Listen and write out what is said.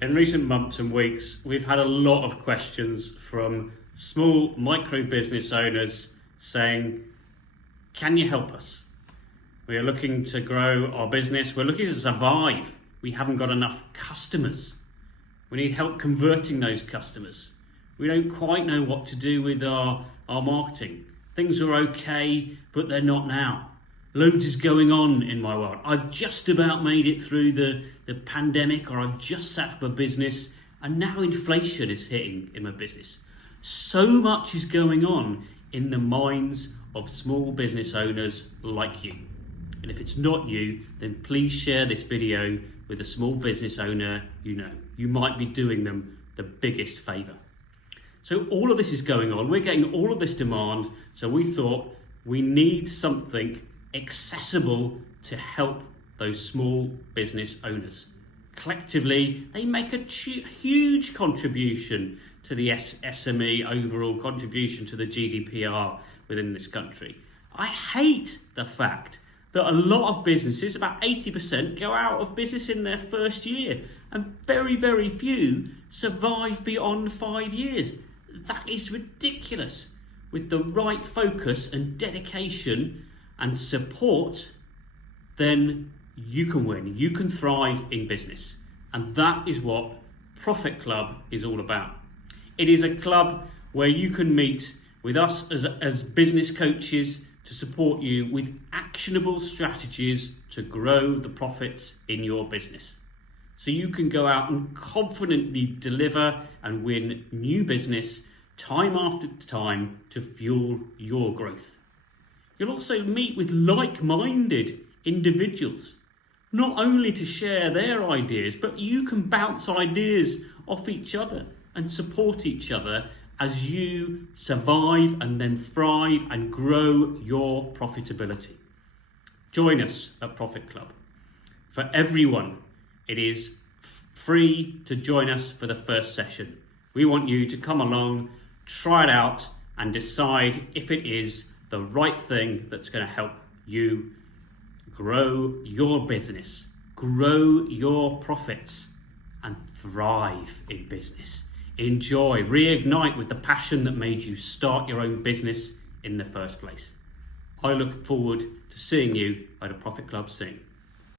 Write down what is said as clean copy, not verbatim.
In recent months and weeks, we've had a lot of questions from small micro business owners saying, can you help us? We are looking to grow our business. We're looking to survive. We haven't got enough customers. We need help converting those customers. We don't quite know what to do with our marketing. Things are okay, but they're not now. Loads is going on in my world. I've just about made it through the pandemic, or I've just set up a business, and now inflation is hitting in my business. So much is going on in the minds of small business owners like you. And if it's not you, then please share this video with a small business owner you know. You might be doing them the biggest favour. So all of this is going on. We're getting all of this demand. So we thought we need something accessible to help those small business owners. Collectively, they make a huge contribution to the SME overall contribution to the GDPR within this country. I hate the fact that a lot of businesses, about 80%, go out of business in their first year, and very, very few survive beyond 5 years. That is ridiculous. With the right focus and dedication and support, then you can win, you can thrive in business. And that is what ProfitCLUB is all about. It is a club where you can meet with us as business coaches to support you with actionable strategies to grow the profits in your business. So you can go out and confidently deliver and win new business time after time to fuel your growth. You'll also meet with like-minded individuals, not only to share their ideas, but you can bounce ideas off each other and support each other as you survive and then thrive and grow your profitability. Join us at ProfitCLUB. For everyone, it is free to join us for the first session. We want you to come along, try it out, and decide if it is the right thing that's going to help you grow your business, grow your profits, and thrive in business. Enjoy, reignite with the passion that made you start your own business in the first place. I look forward to seeing you at a ProfitCLUB soon.